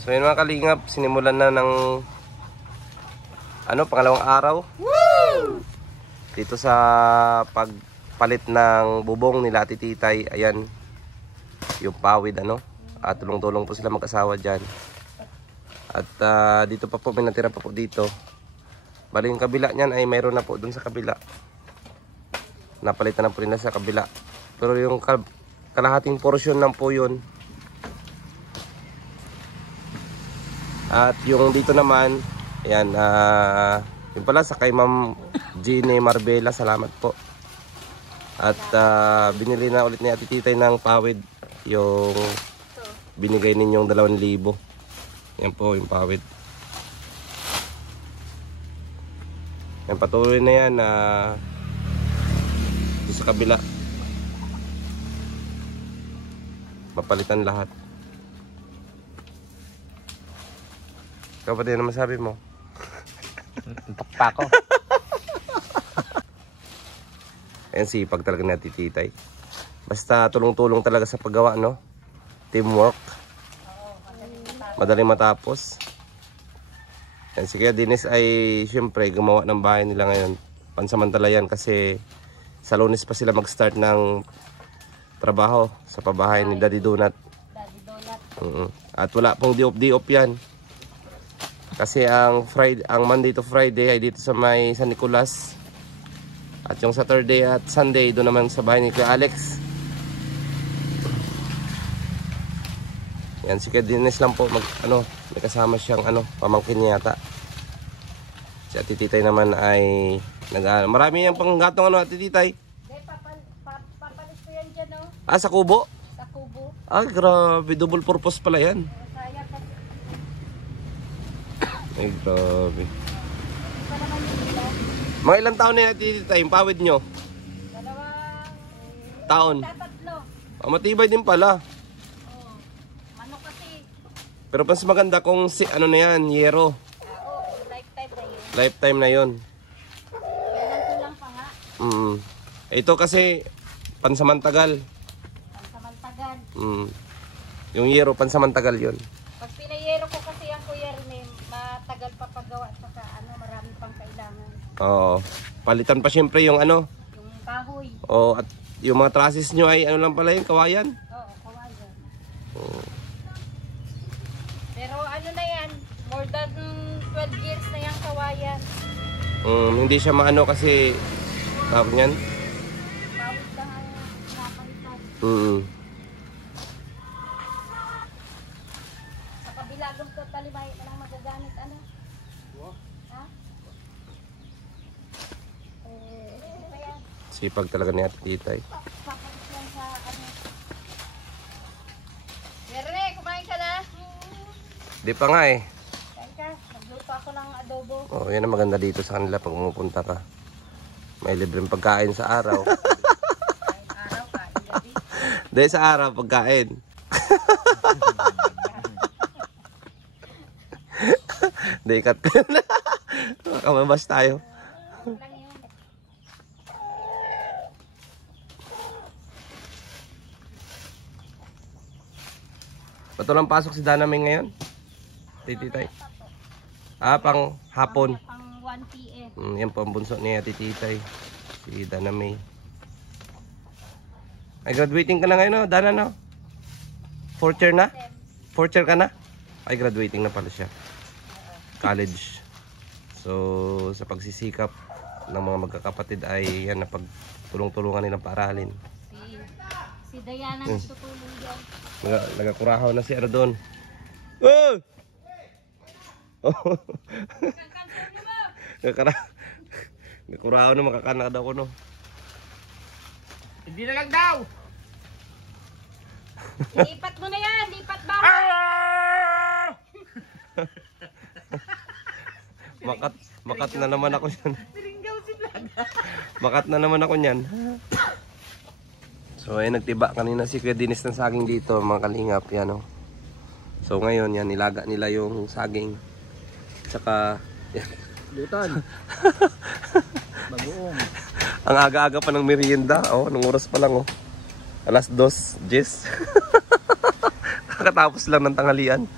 So yun mga kalingap, sinimulan na ng pangalawang araw. Woo! Dito sa pagpalit ng bubong nila Ate Titay. Ayan, yung pawid at tulong-tulong po sila mag-asawa dyan. At dito pa po, may natira pa po dito. Bali yung kabila niyan ay mayroon na po dun sa kabila. Napalitan na po nila sa kabila. Pero yung kalahating portion lang po yun. At yung dito naman, ayan, yun pala sa kay Ma'am Jeannie Marbella, salamat po. At binili na ulit ni Ate Titay ng pawid, yung binigay ninyong 2,000. Yan po yung pawid. Yan, patuloy na yan dito sa kabila. Mapalitan lahat. Ikaw pa din naman sabi mo. Pakpa ko. Ayan, sipag talaga ni Ate Titay. Basta tulong-tulong talaga sa paggawa, no? Teamwork. Madaling matapos. Yan, si Kuya Dennis ay siyempre gumawa ng bahay nila ngayon. Pansamantala yan kasi sa Lunes pa sila mag-start ng trabaho sa pabahay ni Daddy Donut. At wala pong di-off yan. Kasi ang Monday to Friday ay dito sa may San Nicolas. At yung Saturday at Sunday doon naman sa bahay ni Kuya Alex. Yan, si Kuya Dennis lang po may kasama siyang pamangkin niya yata. Si Ate Titay naman ay marami yung panggatong Ate Titay. Papalis ko yan dyan, no? Sa kubo? Sa kubo. Ay, grabe, double purpose pala yan. Ay, grabe. Mga ilang taon na Ate Titay yung pawid nyo? 2 taon. Tatlo. Matibay din pala. Pero mas maganda kung na yan, yero. Lifetime na yun. Lifetime na yun. Kailan ko lang pa nga. Ito kasi pansamantagal. Pansamantagal. Yung yero, pansamantagal yun. Pag pinayero ko kasi ang Kuya Rene, matagal pa paggawa at saka marami pang kailangan. Oo. Palitan pa siyempre yung Yung kahoy. Oo, at yung mga trusses nyo ay lang pala yung kawayan. Oo, kawayan. Oo. Pero na yan, more than 12 years na yung kawayan. Hindi siya kasi tawag niyan. Pawid lang ang napalitan. Sa kabila gusto talibay lang magagamit Ha? Sipag talaga ni Ate Titay. Papalit lang sa Rene, kumain ka na? Di pa nga eh. Kain ka, nagluto ako ng adobo. Oh, yan ang maganda dito sa kanila pag pumupunta ka. May libreng pagkain sa araw. Kain araw, kain gabi. Dahil sa araw, pagkain. Dahil cut ko na. Makamabas tayo. Lang yun. Ba't walang pasok si Dana May ngayon? Tititay. Pang hapon. Pang 1 PM. Yan po ang bunso ni Ate Titay. Si Dana May. Ay, graduating ka na ngayon, no? Dana, no? 4th year na? 4th year ka na? Ay, graduating na pala siya. College. So, sa pagsisikap ng mga magkakapatid ay yan na pagtulong-tulungan nilang paaralin. Si Diana nagtutulong dyan. Nagakurahaw na si Ardon. Oh! Nagakurahaw na makakanak daw ko, no? Hindi na lang daw. Lipat mo na yan, lipat ba? Makat na naman ako yan. Makat na naman ako niyan. So ay nagtiba kanina si Kuya Dennis ng saging dito, mga kalingap yan, oh. So ngayon yan, nilaga nila yung saging. Tsaka yan. Lutan. Bagoong. Ang aga-aga pa ng merienda, oh, nung oras pa lang, oh. Alas 2:10. Kakatapos lang ng tanghalian.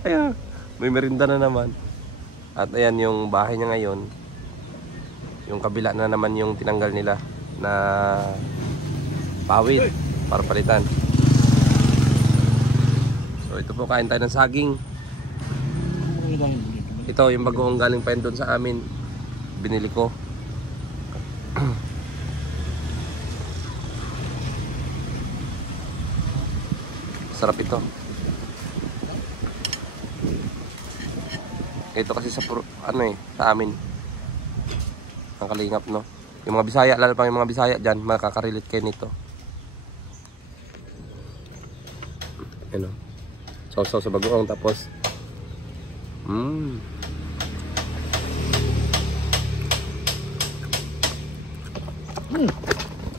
Ayan, may merinda na naman. At ayan yung bahay niya ngayon. Yung kabila na naman yung tinanggal nila na pawid para palitan. So ito po, kain tayo ng saging. Ito yung bagoong galing pa yun doon sa amin. Binili ko. Sarap ito. Ito kasi sa sa amin. Ang kalingap, no. Yung mga Bisaya, lalo pang yung mga Bisaya diyan, makaka-relate kayo nito. Ano? Sausaw sa bagoong tapos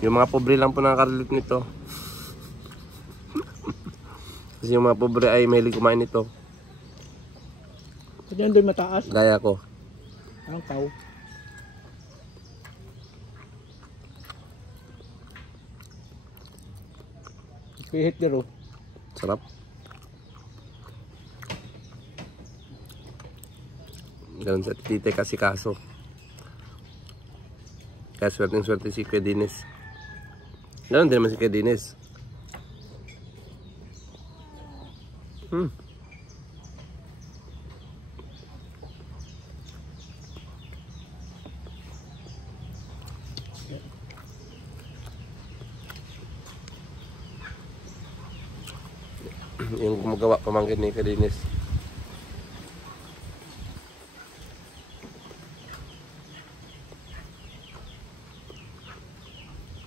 Yung mga pobre lang po nakaka-relate nito. Kasi yung mga pobre ay mahilig kumain nito. Diyan doon mataas. Gaya ko. Ang tao. Pihit dero. Sarap. Ganun sa titite kasi kaso. Kaya swerte si Kuya Dines. Ganun din naman si Kuya Dines. Yung gumagawa pamangkin ni Kuya Dines.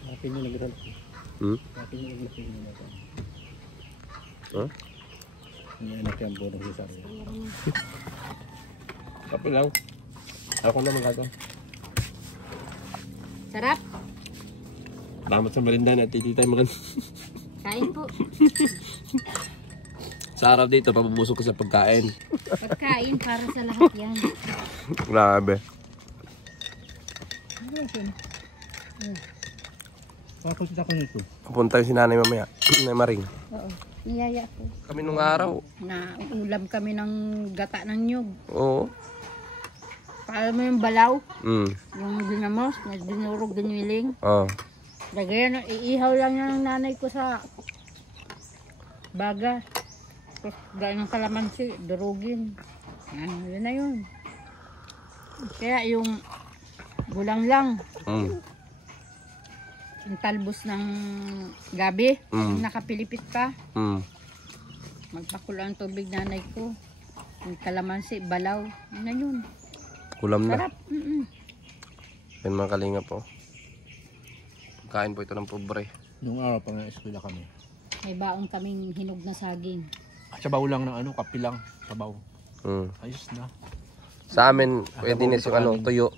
Natin yung nagral. Natin yung naglapin yung nagral. Huh? Hindi anak yan po nagsasari. Kape lang. Ako na magagawa. Sarap. Salamat sa merinda na tititay makan. Kain po. Sa araw dito, pabubusok ko sa pagkain. Pagkain para sa lahat yan. Grabe. Bakit ako nito? Pupunta yung si nanay mamaya. Nanay Maring. Oo. Niyaya po. Kami nung araw. Na ulam kami ng gata ng nyug. Oo. Paano mo yung balaw? Mm. Yung dinamos, na dinurog, dinwiling. Oo. Lagayan, iihaw lang yan ng nanay ko sa baga. Tapos gaya ng kalamansi, durugin. Yun na yun. Kaya yung gulang lang. Yung talbos ng gabi, yung nakapilipit pa. Magpakulo ang tubig nanay ko. Yung kalamansi, balaw. Yun na yun. Kulam na. Sarap. Yan mga kalinga po. Kain po ito ng pobre. Nung araw pa nga eskwela kami. May baong kaming hinog na saging. Sabaw lang ng kape lang. Sabaw. Ayos na. Sa amin, pwede din yung tuyo.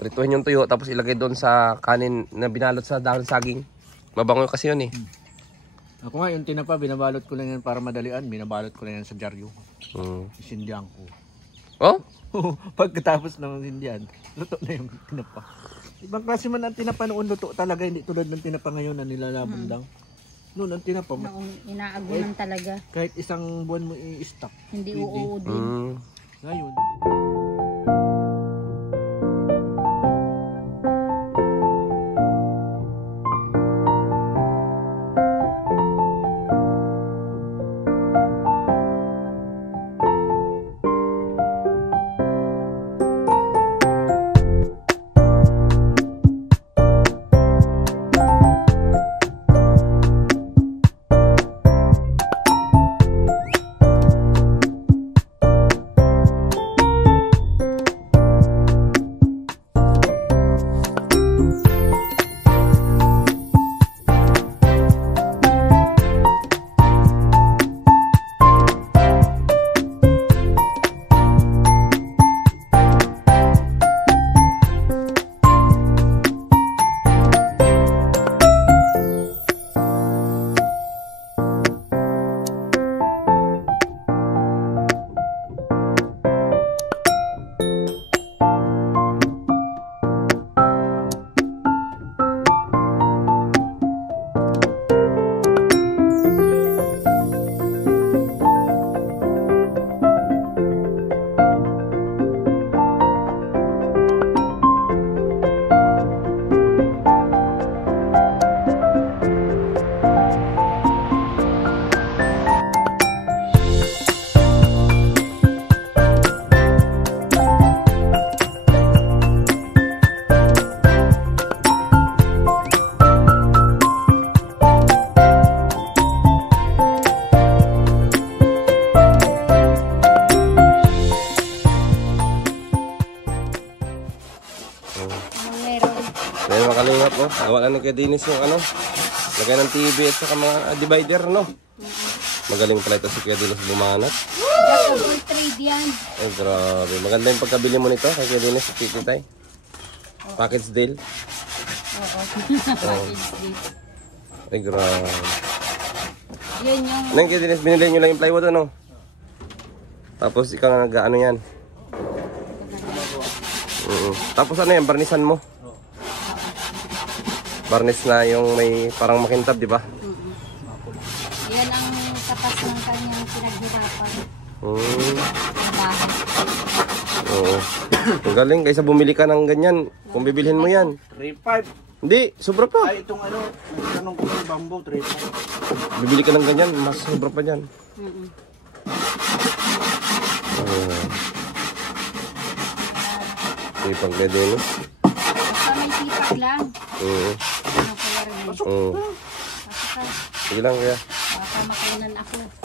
Prituhin yung tuyo tapos ilagay doon sa kanin na binalot sa dahon saging. Mabango kasi yun eh. Ako nga yung tinapa, binabalot ko lang yan para madalian. Binabalot ko lang yan sa dyaryo. Mm. Isindihan ko. Oh? Pagkatapos ng sindihan, luto na yung tinapa. Ibang klase man ang tinapa noon, luto talaga. Hindi tulad ng tinapa ngayon na nilalabon lang. Noon ang tinapa, Noong inaagunan talaga. kahit isang buwan mo i-stock. Hindi Pwede. uudin. Ngayon, Gawa lang ni Kuya Dennis yung ano, lagay ng TV at saka mga divider, no? Magaling pala ito si Kuya Dennis bumanat. Jack of all trade yan. Ay, grabe. Maganda yung pagkabili mo nito kay Kuya Dennis, Titay. Package deal. Oo. Package deal. Ay, grabe. Yan yung Nang Kuya Dennis, binili nyo lang yung plywood, ano? Tapos ikaw nga nag-ano yan. Tapos ano yan, barnisan mo? Barnis na yung may parang makintab, di ba? yan ang tapas ng kanyang pinaghirapan. Mm. Bahay. Oo. Ang galing, kaysa bumili ka ng ganyan, kung bibilhin mo yan. 3.5. Hindi, sobra pa. Ay, itong ano, tanong ko yung bamboo, 3.5. Bibili ka ng ganyan, mas sobra pa dyan. Sipag na din. Basta may sipag lang. Oo. Ano kaya rin? Oo. Basta Sige lang kaya. baka makainan ako.